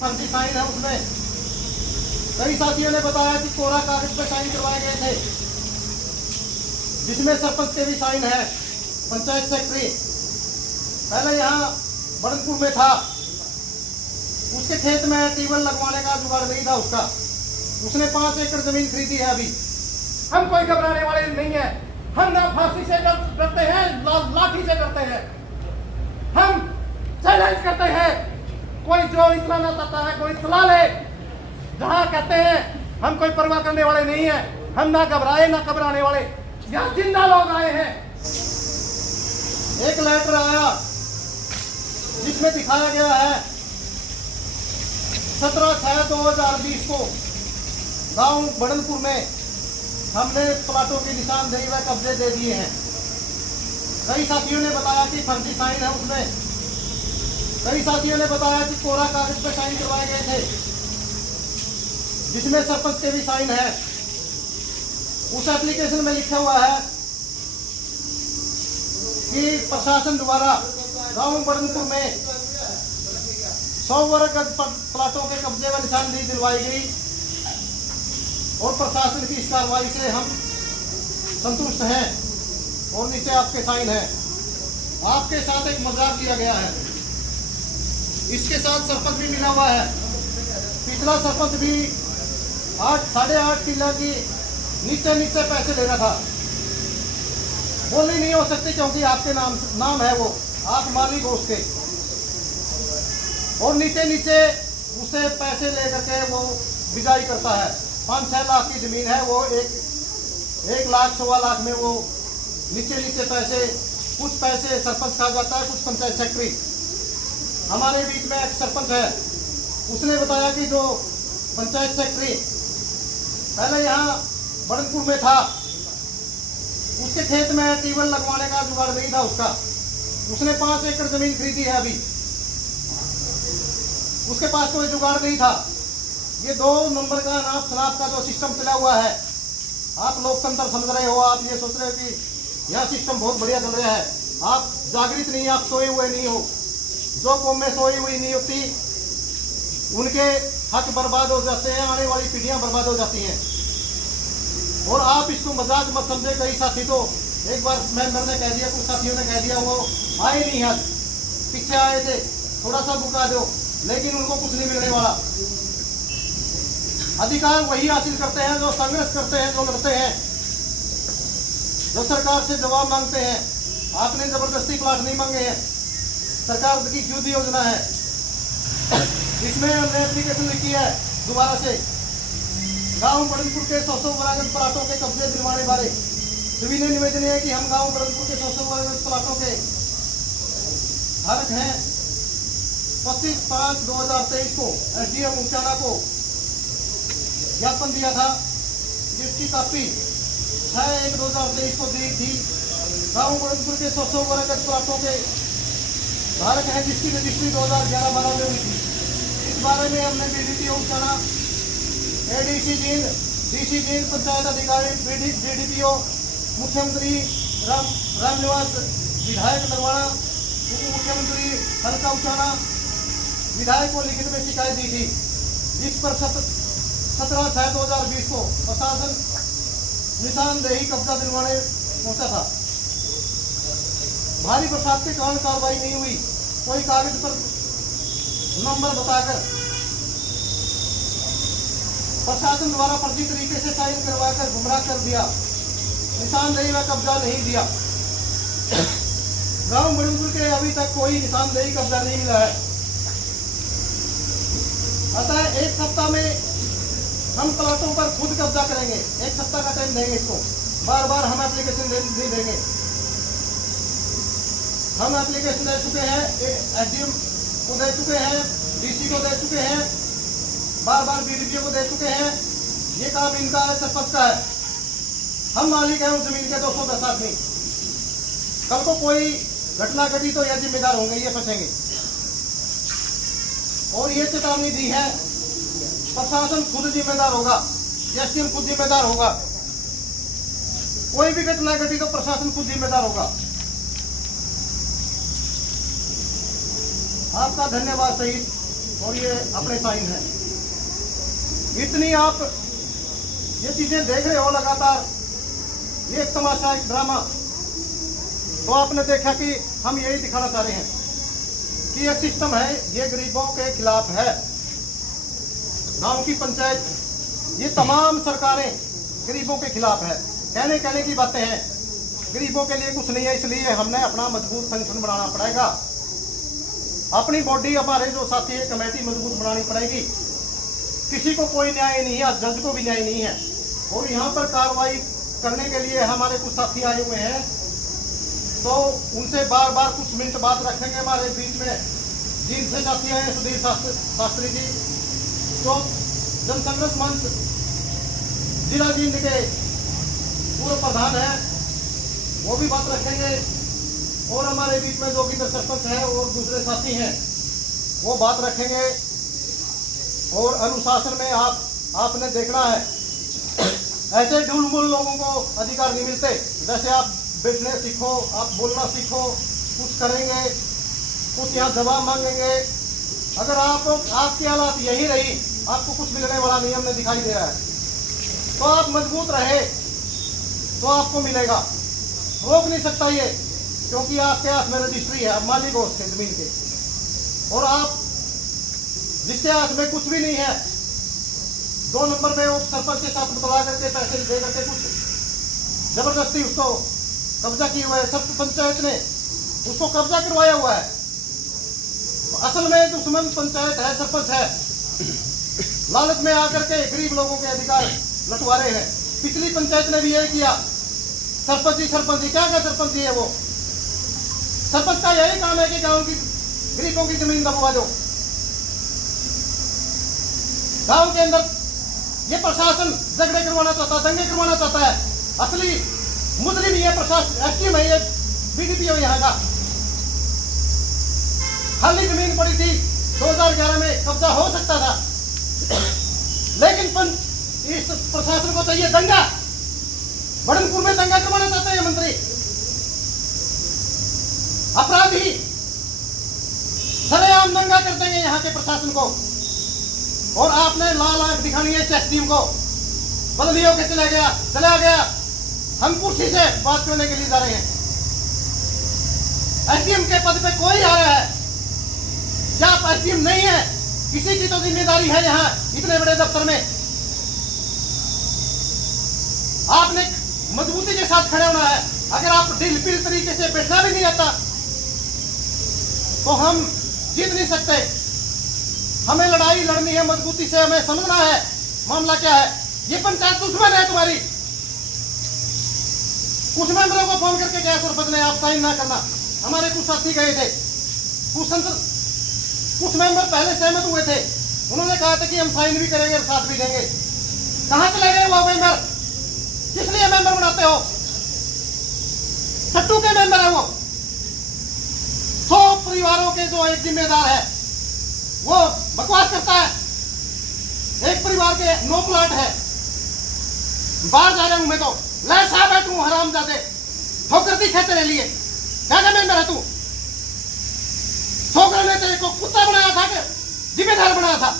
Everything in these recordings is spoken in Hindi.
फर्जी साइन है उसमें। कई साथियों ने बताया कि कोरा कागज पर साइन करवाए गए थे, जिसमें सरपंच के भी साइन है, पंचायत सेक्रेटरी पहले यहाँ बड़नपुर में था, उसके खेत में ट्यूबवेल लगवाने का जुगाड़ नहीं था उसका, उसने 5 एकड़ जमीन खरीदी है अभी। हम कोई घबराने वाले नहीं है, हम ना फांसी से डरते हैं, लाठी से डरते हैं, हम चैलेंज करते हैं। कोई जो इतना ना चाहता है कोई चला ले, जहां कहते हैं हम कोई परवाह करने वाले नहीं है, हम ना घबराए ना घबराने वाले, यहाँ जिंदा लोग आए हैं। एक लेटर आया जिसमें दिखाया गया है 17/6/2020 को गांव बड़नपुर में हमने प्लाटों की निशानदेही व कब्जे दे दिए हैं। कई साथियों ने बताया कि फर्जी साइन है उसमें। कई साथियों ने बताया कि कोरा कागज पर साइन करवाए गए थे, जिसमें सरपंच के भी साइन है। उस एप्लीकेशन में लिखा हुआ है कि प्रशासन द्वारा गांव बड़नपुर में 100 वर्ग गज प्लाटों के कब्जे व निशानदेही दिलवाई गई और प्रशासन की इस कार्रवाई से हम संतुष्ट हैं। और नीचे आपके साइन है। आपके साथ एक मजाक किया गया है, इसके साथ सरपंच भी मिला हुआ है। पिछला सरपंच भी 8.5 किला की नीचे पैसे ले रहा था। बोली नहीं हो सकती क्योंकि आपके नाम है, वो आप मालिक हो उसके, और नीचे उसे पैसे ले करके वो बिजाई करता है। 5-6 लाख की जमीन है, वो 1 लाख 1.25 लाख में वो नीचे पैसे, कुछ पैसे सरपंच खा जाता है, कुछ पंचायत सेक्रेटरी। हमारे बीच में एक सरपंच है, उसने बताया कि जो पंचायत सेक्रेटरी पहले यहाँ बड़नपुर में था, उसके खेत में ट्यूबवेल लगवाने का जुगाड़ नहीं था उसका, उसने 5 एकड़ जमीन खरीदी है अभी, उसके पास कोई जुगाड़ नहीं था। ये 2 नंबर का नाप शनाप का जो सिस्टम चला हुआ है, आप लोकतंत्र समझ रहे हो, आप ये सोच रहे हो कि यह सिस्टम बहुत बढ़िया चल रहा है। आप जागृत नहीं, आप सोए हुए नहीं हो। जो कौम में सोई हुई नहीं होती उनके हक बर्बाद हो जाते हैं, आने वाली पीढ़ियां बर्बाद हो जाती हैं। और आप इसको मजाक मत समझे। कई साथी तो एक बार मेंबर ने कह दिया, कुछ साथियों ने कह दिया वो आए नहीं, आज पीछे आए थे, थोड़ा सा बुका दो, लेकिन उनको कुछ नहीं मिलने वाला। अधिकार वही हासिल करते हैं जो संघर्ष करते हैं, जो लड़ते हैं, जो सरकार से जवाब मांगते हैं। आपने जबरदस्ती प्लाट नहीं मांगे हैं, सरकार की युद्ध योजना है, इसमें हमने एप्लीकेशन लिखी है दोबारा से गांव बड़नपुर के 100 वर्ग प्लाटों के कब्जे दिलवाने बारे। सविनय निवेदन है कि हम गांव बड़नपुर के 100 वर्ग प्लाटों के धारक हैं। 25/5/2023 को एसडीएम उचाना को ज्ञापन दिया था, जिसकी कॉपी 6/1/2023 को दी थी। गांव बड़नपुर के 100 वर्ग प्लाटों के धारक है, जिसकी रजिस्ट्री 2011-12 में हुई थी। इस बारे में हमने BDPO Uchana, ADC Jind, DC Jind, panchayat अधिकारी, बीडीपीओ, मुख्यमंत्री रामनिवास, विधायक नरवाड़ा, उप मुख्यमंत्री हल्का उचाना, विधायक को लिखित में शिकायत दी थी, जिस पर 17/6/2020 को प्रशासन निशानदेही कब्जा दिलवाने पहुंचा था। भारी बरसात के कारण कार्रवाई नहीं हुई। कोई कागज पर नंबर बताकर प्रशासन द्वारा फर्जी तरीके से साइन करवाकर गुमराह कर दिया, निशानदेही व कब्जा नहीं दिया। गांव बड़नपुर के अभी तक कोई निशानदेही कब्जा नहीं मिला है। अतः 1 सप्ताह में हम प्लाटों पर खुद कब्जा करेंगे। 1 सप्ताह का टाइम देंगे इसको, बार हम एप्लीकेशन दे देंगे। हम एप्लीकेशन दे चुके हैं, एसडीएम को दे चुके हैं, डीसी को दे चुके हैं, बार बीडीपीओ को दे चुके हैं। ये काम इनका है, सरपंच का है। हम मालिक हैं उस जमीन के 210 आदमी। कल को कोई घटना घटी तो यह जिम्मेदार होंगे, ये फंसेंगे। और ये चेतावनी दी है, प्रशासन खुद जिम्मेदार होगा, एसडीएम खुद जिम्मेदार होगा। कोई भी घटना घटी तो प्रशासन खुद जिम्मेदार होगा। आपका धन्यवाद सहित और ये अपने साइन है। इतनी आप ये चीजें देख रहे हो लगातार, ये एक तमाशा, एक ड्रामा। तो आपने देखा कि हम यही दिखाना चाह रहे हैं कि ये सिस्टम है, ये गरीबों के खिलाफ है। गांव की पंचायत, ये तमाम सरकारें गरीबों के खिलाफ है। कहने की बातें हैं, गरीबों के लिए कुछ नहीं है। इसलिए हमने अपना मजबूत संगठन बनाना पड़ेगा, अपनी बॉडी, हमारे जो साथी है कमेटी मजबूत बनानी पड़ेगी। किसी को कोई न्याय नहीं है, जज को भी न्याय नहीं है। और यहाँ पर कार्रवाई करने के लिए हमारे कुछ साथी आए हुए हैं, तो उनसे बार बार कुछ मिनट बात रखेंगे। हमारे बीच में जिनसे साथी आए हैं, सुधीर शास्त्री जी, तो जनसंघर्ष मंच जिला जींद के पूर्व प्रधान है, वो भी बात रखेंगे। और हमारे बीच में जो कि सरपंच है और दूसरे साथी हैं, वो बात रखेंगे। और अनुशासन में आपने देखना है, ऐसे ढूलमुल लोगों को अधिकार नहीं मिलते। जैसे आप बैठने सीखो, आप बोलना सीखो, कुछ करेंगे, कुछ यहाँ जवाब मांगेंगे। अगर आपकी हालात यही रही, आपको कुछ मिलने वाला नहीं हमने दिखाई दे रहा है। तो आप मजबूत रहे तो आपको मिलेगा, रोक नहीं सकता ये, क्योंकि आपके हाथ में रजिस्ट्री है, आप मालिक हो उसके जमीन के। और आप जिसके हाथ में कुछ भी नहीं है, 2 नंबर में वो सरपंच के साथ बतला करके पैसे दे करके कुछ जबरदस्ती उसको कब्जा किया हुआ है। सब पंचायत ने उसको कब्जा करवाया हुआ है। असल में दुश्मन पंचायत है, सरपंच है। लालच में आकर के गरीब लोगों के अधिकार लटवा रहे हैं। पिछली पंचायत ने भी यही किया। सरपंच जी क्या क्या सरपंच जी है वो? सरपंच का यही काम है कि गांव की गरीबों की जमीन दबवा दो। गांव के अंदर ये प्रशासन झगड़े करवाना चाहता है, दंगे करवाना चाहता है। असली मुजरिम ये प्रशासन, एसडीएम है, ये बीडीपीओ यहाँ का। खाली जमीन पड़ी थी, 2011 में कब्जा हो सकता था, लेकिन इस प्रशासन को चाहिए दंगा। बड़नपुर में दंगा करवाना चाहते हैं मंत्री, अपराधी सरेआम दंगा कर देंगे यहाँ के प्रशासन को। और आपने लाल आंख दिखानी है एसडीएम को, बदली होकर चला गया। हम कुर्सी से बात करने के लिए जा रहे हैं। एसडीएम के पद पे कोई आ रहा है, क्या आप एसडीएम नहीं है? किसी की तो जिम्मेदारी है यहाँ इतने बड़े दफ्तर में। आपने मजबूती के साथ खड़े होना है। अगर आप ढील पील तरीके से बैठना भी नहीं आता तो हम जीत नहीं सकते। हमें लड़ाई लड़नी है मजबूती से, हमें समझना है मामला क्या है। ये पंचायत दुश्मन है तुम्हारी। कुछ मेंबरों को फोन करके गया सरपंच ने, आप साइन ना करना। हमारे कुछ साथी गए थे, कुछ मेंबर पहले सहमत हुए थे। उन्होंने कहा था कि हम साइन भी करेंगे और साथ भी देंगे। कहां चले गए वो मेंबर? किस लिए मेंबर बनाते हो? टट्टू के मेंबर है वो। 100 परिवारों के जो एक जिम्मेदार है वो बकवास करता है। एक परिवार के 9 प्लाट है, बाहर जा रहा हूं मैं तो ले साहब है तू हरामजादे, ठोकर दी खे तेरे लिए। क्या मेंबर है तू? ठोकर ने तेरे को कुत्ता बनाया था कि जिम्मेदार बनाया था?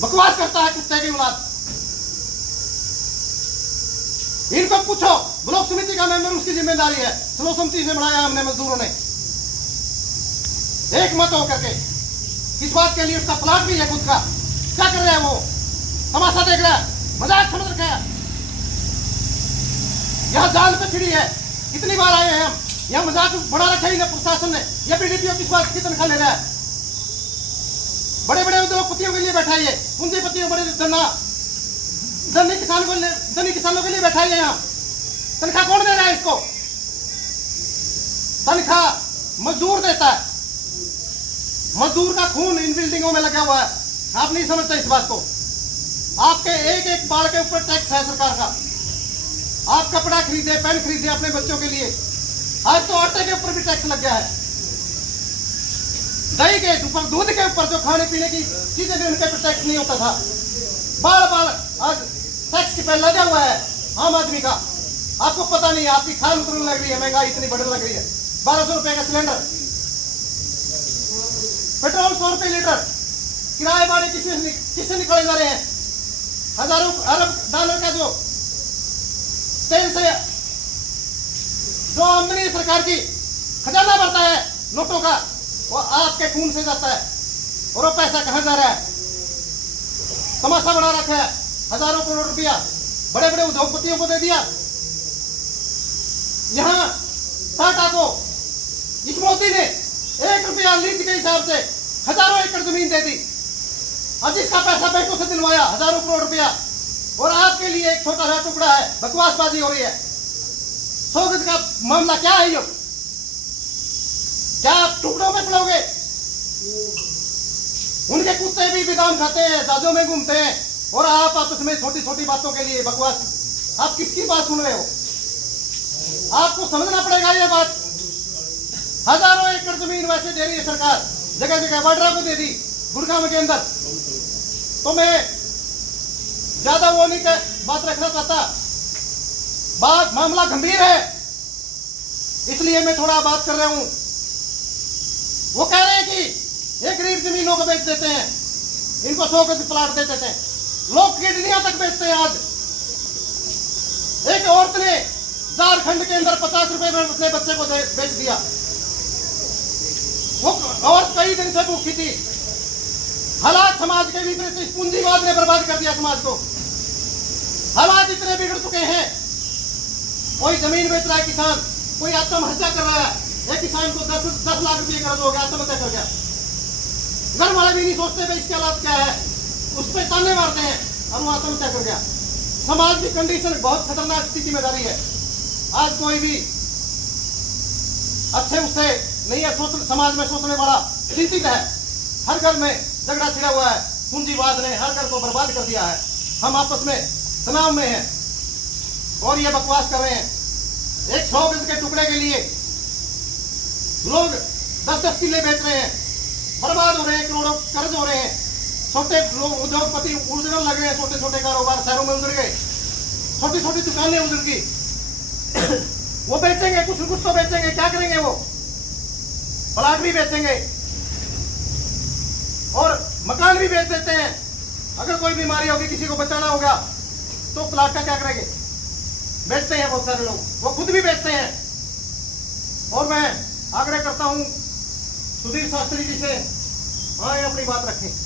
बकवास करता है कुत्ते की औलाद। इनको पूछो, ब्लॉक समिति का मेंबर उसकी जिम्मेदारी है। स्लो समिति से बनाया हमने मजदूरों ने, एक मत होकर के। किस बात के लिए? उसका प्लाट भी है खुद का। क्या कर रहा है वो? तमाशा देख रहा है, मजाक समझ रखा है। यहाँ जान पे छिड़ी है, कितनी बार आए हैं हम। यहाँ मजाक बड़ा रखा ही ना प्रशासन ने। यह बीडीपीओ किस बात की तनख्वाह ले रहा है? बड़े बड़े उद्योगपतियों के लिए बैठा है, पूंजीपतियों, बड़े धनी किसानों के लिए बैठा है। यहाँ तनख्वाह कौन दे रहा है इसको? तनख्वाह मजदूर देता है। मजदूर का खून इन बिल्डिंगों में लगा हुआ है। आप नहीं समझते इस बात को। आपके एक एक बाल के ऊपर टैक्स है सरकार का। आप कपड़ा खरीदे, पेन खरीदे अपने बच्चों के लिए, आज तो आटे के ऊपर भी टैक्स लग गया है। दही के ऊपर, दूध के ऊपर, जो खाने पीने की चीजें भी उनके ऊपर टैक्स नहीं होता था, बार बार आज टैक्स की पे लगा हुआ है आम आदमी का। आपको पता नहीं, आपकी खान उतरने लग रही है, महंगाई इतनी बढ़ने लग रही है। 1200 रुपए का सिलेंडर। पेट्रोल 100 रुपए लीटर, किराए भाड़े किससे निकाले जा रहे हैं? हजारों अरब डॉलर का जो तेल से जो आमदनी है सरकार की, खजाना भरता है नोटों का, वो आपके खून से जाता है। और वो पैसा कहां जा रहा है? तमाशा बना रखा है। हजारों करोड़ रुपया बड़े बड़े उद्योगपतियों को दे दिया। यहां टाटा को इस मोदी ने 1 रुपया लीज के हिसाब से हजारों एकड़ जमीन दे दी, और जिसका पैसा बैंकों से दिलवाया हजारों करोड़ रुपया, और आपके लिए एक छोटा सा टुकड़ा है। बकवासबाजी हो रही है। 100 गज का मामला क्या है? ये क्या आप टुकड़ों में पड़ोगे? उनके कुत्ते भी विधान खाते हैं, जहाजों में घूमते हैं, और आप आपस में छोटी छोटी बातों के लिए बकवास। आप किसकी बात सुन रहे हो? आपको समझना पड़ेगा ये बात। हजारों एकड़ जमीन वैसे दे रही है सरकार, जगह जगह वाड्रा को दे दी गुड़गांव के अंदर। तो मैं ज्यादा वो नहीं बात रखना चाहता, बात मामला गंभीर है, इसलिए मैं थोड़ा बात कर रहा हूं। वो कह रहे हैं कि ये गरीब जमीनों को बेच देते हैं, इनको 100 गज प्लाट दे देते हैं, लोग किडनियां तक बेचते हैं। आज एक औरत ने झारखंड के अंदर 50 रुपए में अपने बच्चे को बेच दिया। वो औरत कई दिन से भूखी थी। हालात समाज के विपरीत इस पूंजीवाद ने बर्बाद कर दिया समाज को। हालात इतने बिगड़ चुके हैं, कोई जमीन बेच रहा है किसान, कोई आत्महत्या कर रहा है। एक किसान को 10 लाख रुपए कर्ज हो गया, आत्महत्या कर गया। घर वाले भी नहीं सोचते भाई इसके हालात क्या है, उस पर ताने मारते हैं और वो आत्महत्या कर गया। समाज की कंडीशन बहुत खतरनाक स्थिति में जा रही है। आज कोई भी अच्छे उससे नहीं है, समाज में सोचने वाला चिंतित है। हर घर में झगड़ा छिड़ा हुआ है, पूंजीवाद ने हर घर को बर्बाद कर दिया है। हम आपस में तनाव में हैं और ये बकवास कर रहे हैं। एक 100 गज के टुकड़े के लिए लोग 10-10 किले बेच रहे हैं, बर्बाद हो रहे हैं, करोड़ों कर्ज हो रहे हैं। छोटे लोग उद्योगपति उजड़ने लग रहे हैं, छोटे छोटे कारोबार शहरों में उजड़ गए, छोटी छोटी दुकानें उजड़ गई। वो बेचेंगे, कुछ न कुछ तो बेचेंगे, क्या करेंगे? वो प्लाट भी बेचेंगे और मकान भी बेच देते हैं। अगर कोई बीमारी होगी, किसी को बचाना होगा, तो प्लाट का क्या करेंगे? बेचते हैं बहुत सारे लोग, वो खुद भी बेचते हैं। और मैं आग्रह करता हूं सुधीर शास्त्री जी से, हाँ अपनी बात रखें।